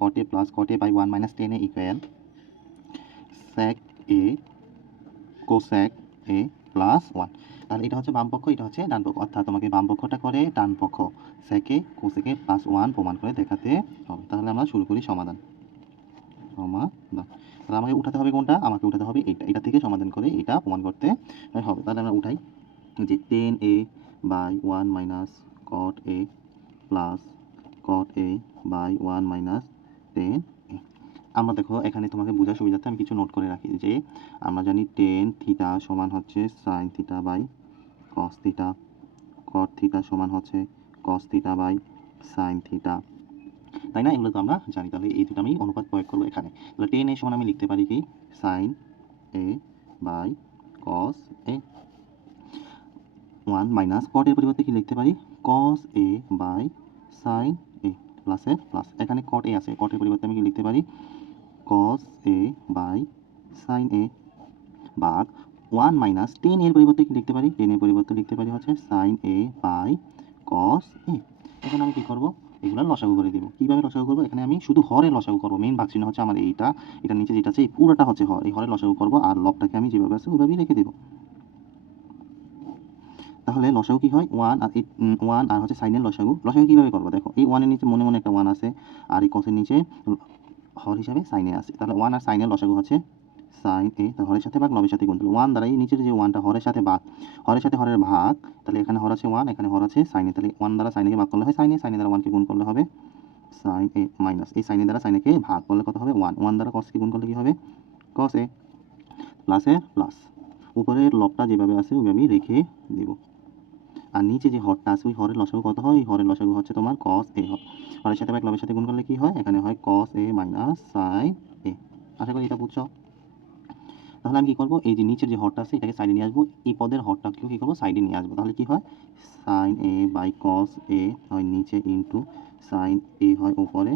cot a plus cot a by 1 minus tan a equal sec a cosec a plus 1। তাহলে এটা হচ্ছে বাম পক্ষ, এটা হচ্ছে ডান পক্ষ, অর্থাৎ তোমাকে বাম পক্ষটা করে ডান পক্ষ sec a cosec a plus 1 প্রমাণ করে দেখাতে হবে। তাহলে আমরা শুরু করি সমাধান। তাহলে আমাকে উঠাতে হবে কোনটা? আমাকে উঠাতে হবে এটা থেকে সমাধান করে এটা প্রমাণ করতে হবে। তাহলে আমরা উঠাই যে tan a by 1 minus cot a plus cot a by 1 minus tan a। আমরা দেখো এখানে তোমাকে বোঝার সুবিধার্থে আমি কিছু নোট করে রাখি যে আমরা জানি tan থিটা সমান হচ্ছে sin theta by cos theta, cot theta সমান হচ্ছে cos theta by sin theta, তাই না? এগুলো তো আমরা জানি। তাহলে এই দুটো আমি অনুপাত প্রয়োগ করবো এখানে। তাহলে tan a সমান আমি লিখতে পারি কি sin a by cos a, 1 minus cot এর পরিবর্তে কি লিখতে পারি cos a by sin a প্লাসের প্লাস, এখানে cot a আছে, cot এর পরিবর্তে আমি কি লিখতে পারি cos a by sin a ভাগ 1 মাইনাস tan এর পরিবর্তে কি লিখতে পারি, tan এর পরিবর্তে লিখতে পারি হচ্ছে sin a by cos a। এখন আমি কি করব, এগুলো লসাগু করে দেব। কিভাবে লসাগু করব? এখানে আমি শুধু হরের লসাগু করব। মেইন ভাগ চিহ্ন হচ্ছে আমার এইটা, এটা নিচে যেটা আছে এই পুরোটা হচ্ছে হর, এই হরের লসাগু করব আর লবটাকে আমি যেভাবে আছে ওইভাবেই রেখে দেব। তাহলে লসাগু কি হয় 1 আর 1 আর হচ্ছে সাইনের লসাগু কিভাবে করব দেখো, এই 1 এর নিচে মনে মনে একটা 1 আছে আর এই cos এর নিচে হর হিসাবে sin এ আছে। তাহলে 1 আর sin এর লসাগু হচ্ছে sin a, তাহলে হরের সাথে ভাগ লবের সাথে গুণ, তাহলে 1 দ্বারা এই নিচের যে 1টা হরের সাথে ভাগ, হরের সাথে হরের ভাগ, তাহলে এখানে হর আছে 1, এখানে হর আছে sin a, তাহলে 1 দ্বারা sin a কে ভাগ করলে হয় sin a, sin a দ্বারা 1 কে গুণ করলে হবে sin a মাইনাস এই sin a দ্বারা sin a কে ভাগ করলে কত হবে 1, 1 দ্বারা cos কে গুণ করলে কি হবে cos a প্লাসের প্লাস, উপরের লবটা যেভাবে আছে ওইভাবেই রেখে দেব। আর নিচে যে হরটা আছে ওই হরের লসাগু কত হয়, হরের লসাগু হচ্ছে তোমার cos a, হরের সাথে ভাগ লবের সাথে গুণ করলে কি হয়, এখানে হয় cos a minus sin a। আশা করি এটা বুঝছো। তাহলে আমি কি করব, এই যে নিচের যে হরটা আছে এটাকে সাইডে নিয়ে আসবো, এই পদের হরটাকেও কি করব সাইডে নিয়ে আসবো। তাহলে কি হয় sin a by cos a হয় নিচে ইনটু sin a হয় উপরে,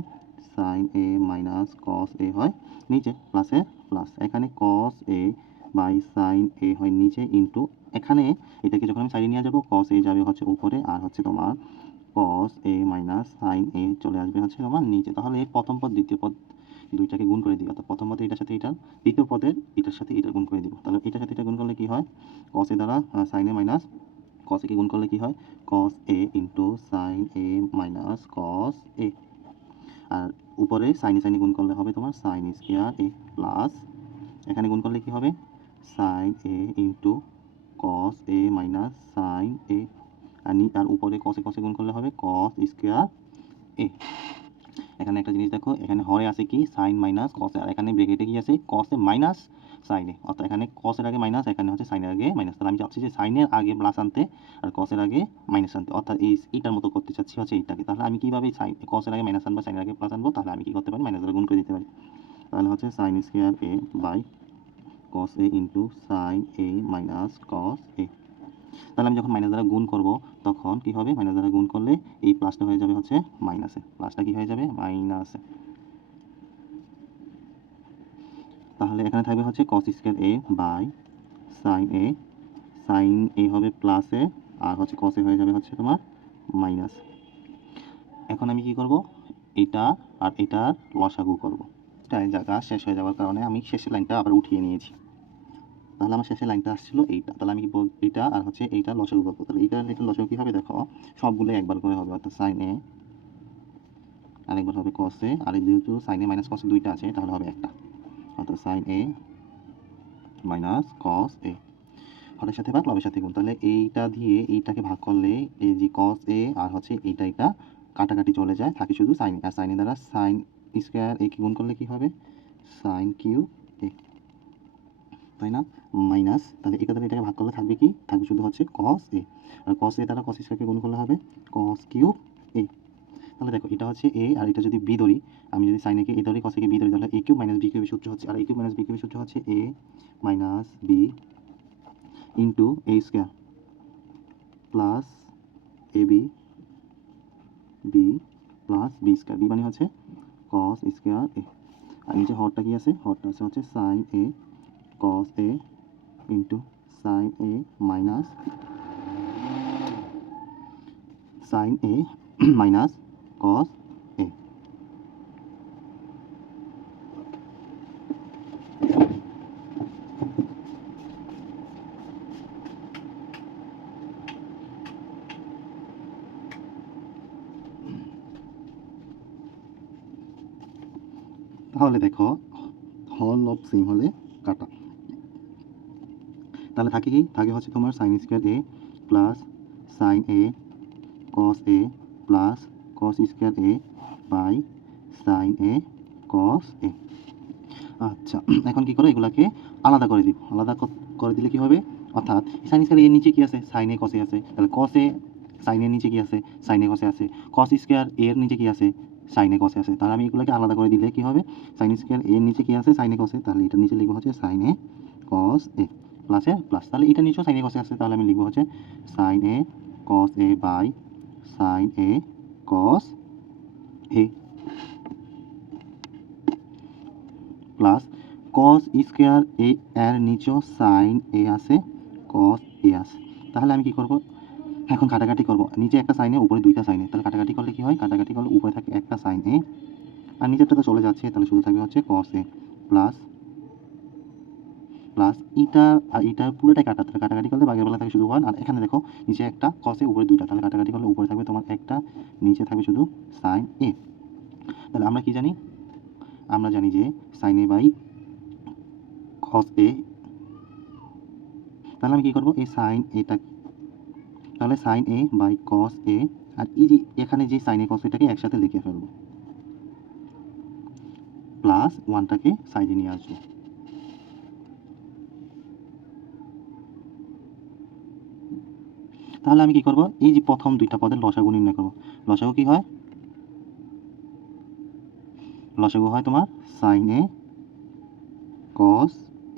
sin a minus cos a হয় নিচে প্লাসে প্লাস, এখানে cos a by sin a হয় নিচে ইনটু, এখানে এটাকে যখন আমি সাইডে নিয়ে যাবো cos a যাবে হচ্ছে উপরে আর হচ্ছে তোমার cos a minus sin a চলে আসবে হচ্ছে তোমার নিচে। তাহলে প্রথম পদ দ্বিতীয় পদ দুইটাকে গুণ করে দিই, অর্থাৎ প্রথম পদে এটার সাথে এটা, দ্বিতীয় পদের এটার সাথে এটা গুণ করে দিব। তাহলে এটার সাথে এটা গুণ করলে কি হয় cos a দ্বারা sin a minus cos a কে গুণ করলে কি হয় cos a into sin a minus cos a, আর উপরে sin a sin a গুণ করলে হবে তোমার sin স্কয়ার a প্লাস, এখানে গুণ করলে কি হবে sin a into cos a minus sin a, আর উপরে cos a গুণ করলে হবে cos স্কয়ার a। এখানে একটা জিনিস দেখো, এখানে হরে আছে কি sin মাইনাস cos আর এখানে ব্র্যাকেটে কি আছে cos এ মাইনাস sin এ, অর্থাৎ এখানে cos এর আগে মাইনাস, এখানে হচ্ছে sin এর আগে মাইনাস। তাহলে আমি চাচ্ছি যে sin এর আগে প্লাস আনতে আর cos এর আগে মাইনাস আনতে, অর্থাৎ এইটার মতো করতে চাচ্ছি হচ্ছে এইটাকে। তাহলে আমি কিভাবে cos এর আগে মাইনাস আনবো sin এর আগে প্লাস আনবো, তাহলে আমি কি করতে পারি মাইনাস দ্বারা গুণ করে দিতে পারি। তাহলে হচ্ছে sin square a by cos a into sin a minus cos a। তাহলে আমি যখন মাইনাস দ্বারা গুণ করব তখন কি হবে, মাইনাস দ্বারা গুণ করলে এই প্লাসটা হয়ে যাবে হচ্ছে মাইনাসে, প্লাসটা কি হয়ে যাবে মাইনাসে। তাহলে এখানে থাকবে হচ্ছে cos square a by sin a, sin a হবে প্লাসে আর হচ্ছে cos a হয়ে যাবে হচ্ছে তোমার মাইনাস। এখন আমি কি করব, এটা আর এটার লসাগু করব। তাই জায়গা শেষ হয়ে যাওয়ার কারণে আমি শেষের লাইনটা আবার উঠিয়ে নিয়েছি। তাহলে আমার শেষের লাইনটা আসছিল এইটা, তাহলে আমি কি এটা আর হচ্ছে এইটা লসাগু করবো। তাহলে এটা লসাগু কি হবে দেখো, সবগুলো একবার করে হবে, অর্থাৎ sin a আরেকবার হবে cos a, আর যেহেতু sin a minus cos a দুইটা আছে তাহলে হবে একটা, অর্থাৎ sin a minus cos a, হরের সাথে ভাগ লবের সাথে গুণ। তাহলে এইটা দিয়ে এইটাকে ভাগ করলে এই যে cos a আর হচ্ছে এটা কাটাকাটি চলে যায়, থাকে শুধু sin a, আর sin a দ্বারা sin স্কয়ার a কে গুণ করলে কি হবে sin কিউব a, তাই না মাইনাস, তাহলে এটা দ্বারা এটাকে ভাগ করলে থাকবে কি, থাকবে শুধু হচ্ছে cos a, R cos a দ্বারা cos স্কয়ারকে গুণ করলে হবে cos কিউব a। তাহলে দেখো এটা হচ্ছে a আর এটা যদি b ধরি, আমি যদি sin a কে a ধরি cos a কে b ধরি, তাহলে a কিউব মাইনাস b কিউবের সূত্র হচ্ছে, আর a কিউব মাইনাস b কিউবের সূত্র হচ্ছে a minus b into a square plus ab b plus b square, b মানে হচ্ছে cos স্কয়ার a, আর নিচে হরটা কি আছে, হরটা আছে হচ্ছে sin a cos a into sin a minus sin a minus cos a। তাহলে দেখো হল অফ সেম হলে কাটা, তাহলে থাকে কি, থাকে হচ্ছে তোমার sine square A plus sine A cos A plus cos square A by sine A cos A. আচ্ছা, এখন কি করো, এগুলাকে আলাদা করে দিব। আলাদা করে দিলে কি হবে, অর্থাৎ সাইন স্কোয়ার এর নিচে কি আছে, সাইন এ কসে আছে, তাহলে কসে সাইনের নিচে কি আছে, সাইন এ কসে আছে, কস স্কোয়ার এর নিচে কি আছে, সাইন এ কসে আছে। তাহলে আমি এগুলোকে আলাদা করে দিলে কি হবে, সাইন স্কোয়ার এর নিচে কি আছে, সাইন এ কসে, তাহলে এটার নিচে লিখবো হচ্ছে সাইন এ কস এ প্লাসে প্লাস, তাহলে এটা নিচেও সাইন এ কসে আছে, তাহলে আমি লিখবো হচ্ছে sine A cos A by sine A cos A plus cos square A এর নিচেও সাইন এ আছে কস এ আছে। তাহলে আমি কি করব, এখন কাটাকাটি করব, নিচে একটা সাইনে উপরে দুইটা সাইনে, তাহলে কাটাকাটি করলে কি হয়, কাটাকাটি করলে উপরে থাকে একটা সাইন এ আর নিচেরটা তো চলে যাচ্ছে, তাহলে শুধু থাকবে হচ্ছে কস এ প্লাস প্লাস ইটা আর ইটা পুরোটাই কাটা, তাহলে কাটাকাটি করলে বাগের বেলা থাকে শুধু ওয়ান, আর এখানে দেখো নিচে একটা কসে উপরে দুইটা, তাহলে কাটাকাটি করলে উপরে থাকবে তোমার একটা, নিচে থাকবে শুধু সাইন এ। তাহলে আমরা কি জানি, আমরা জানি যে সাইন এ বাই কস এ, তাহলে আমি কি করব, এই সাইন এটা, তাহলে সাইন এ বাই কস এ, আর এই যে এখানে যে সাইন এ কস এটাকে একসাথে লিখে ফেলবো, প্লাস ওয়ানটাকে সাইডে নিয়ে আসবো। তাহলে আমি কি করব, এই যে প্রথম দুইটা পদের লসাগু নির্ণয় করব। লসাগু কি হয়, লসাগু হয় তোমার সাইন এ কস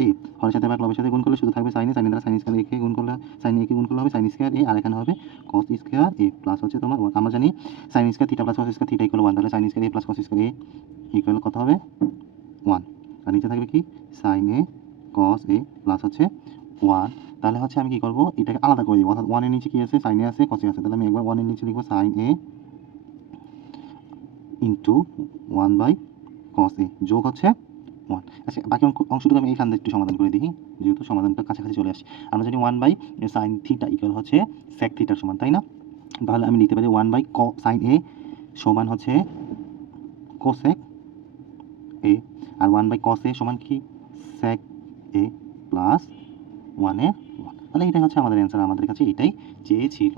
এ, হরের সাথে আবার লবের সাথে গুণ করলে শুধু থাকবে সাইন এ, সাইন এ দ্বারা সাইন স্কয়ার এ কে গুণ করলে, সাইন এ কে গুণ করলে হবে সাইন স্কয়ার এ, আর এখানে হবে কস স্কয়ার এ প্লাস হচ্ছে তোমার ওয়ান। আমরা জানি sine square theta plus cos square theta equal 1, তাহলে সাইন স্কয়ার এ প্লাস কস স্কয়ার এ ইকুয়াল কত হবে 1, আর নিচে থাকবে কি sign A cos A plus হচ্ছে 1। তাহলে হচ্ছে আমি কি করব, এটাকে আলাদা করে দিব, অর্থাৎ 1 এর নিচে কি আছে, সাইন এ আছে কস এ আছে, তাহলে আমি একবার 1 এর নিচে লিখব sine A into 1 by cos A যোগ হচ্ছে 1। আচ্ছা, বাকি অংশটুকু আমি এখান থেকে একটু সমাধান করে দেখি, যেহেতু সমাধানটা কাছাকাছি চলে আসে। আমরা জানি 1 বাই সাইন থিটা ইকুয়াল হচ্ছে সেক থিটার সমান, তাই না? তাহলে আমি লিখতে পারি 1 বাই সাইন এ সমান হচ্ছে cosec A, R 1 by cos এ সমান কি সেক এ প্লাস 1 এর 1। তাহলে এটাই হচ্ছে আমাদের অ্যান্সার, আমাদের কাছে এটাই চেয়েছিল।